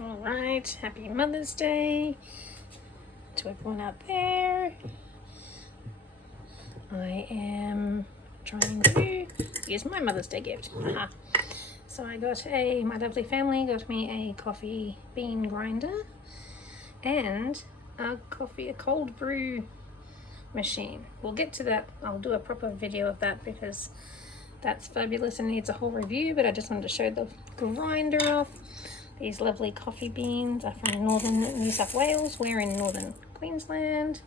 Alright, happy Mother's Day to everyone out there. I am trying to use my Mother's Day gift. So I got my lovely family got me a coffee bean grinder and a cold brew machine. We'll get to that. I'll do a proper video of that because that's fabulous and needs a whole review, but I just wanted to show the grinder off. These lovely coffee beans are from northern New South Wales. We're in northern Queensland.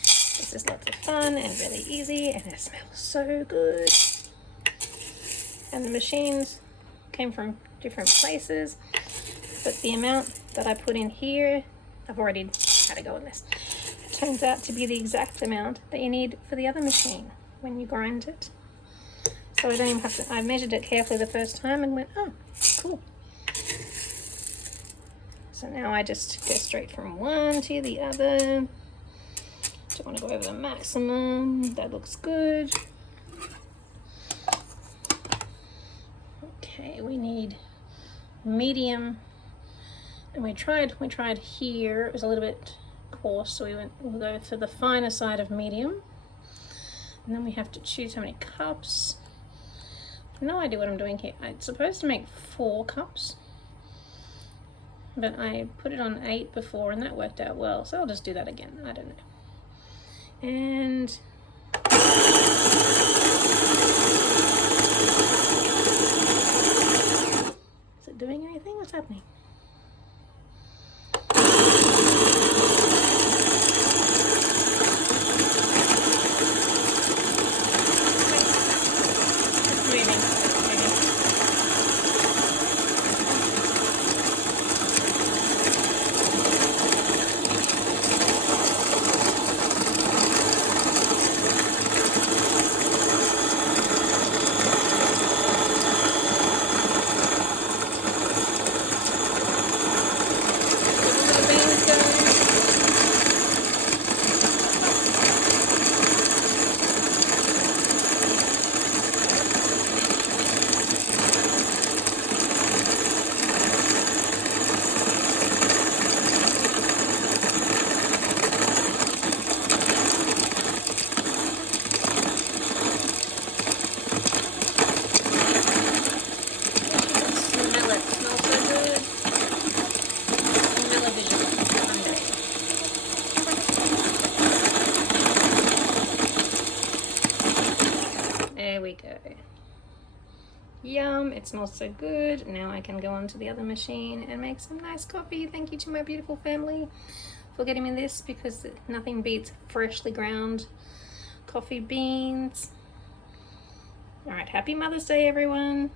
This is lots of fun and really easy, and it smells so good. And the machines came from different places, but the amount that I put in here, I've already had a go on this. It turns out to be the exact amount that you need for the other machine when you grind it. So I don't even have to, I measured it carefully the first time and went, oh, cool. So now I just go straight from one to the other. Don't want to go over the maximum. That looks good. Okay, we need medium. And we tried here. It was a little bit coarse, so we'll go for the finer side of medium. And then we have to choose how many cups. I have no idea what I'm doing here. I'm supposed to make 4 cups. But I put it on 8 before and that worked out well, so I'll just do that again. I don't know. And is it doing anything? What's happening? It's moving. There we go. Yum, it smells so good. Now I can go on to the other machine and make some nice coffee. Thank you to my beautiful family for getting me this, because nothing beats freshly ground coffee beans. All right, happy Mother's Day, everyone.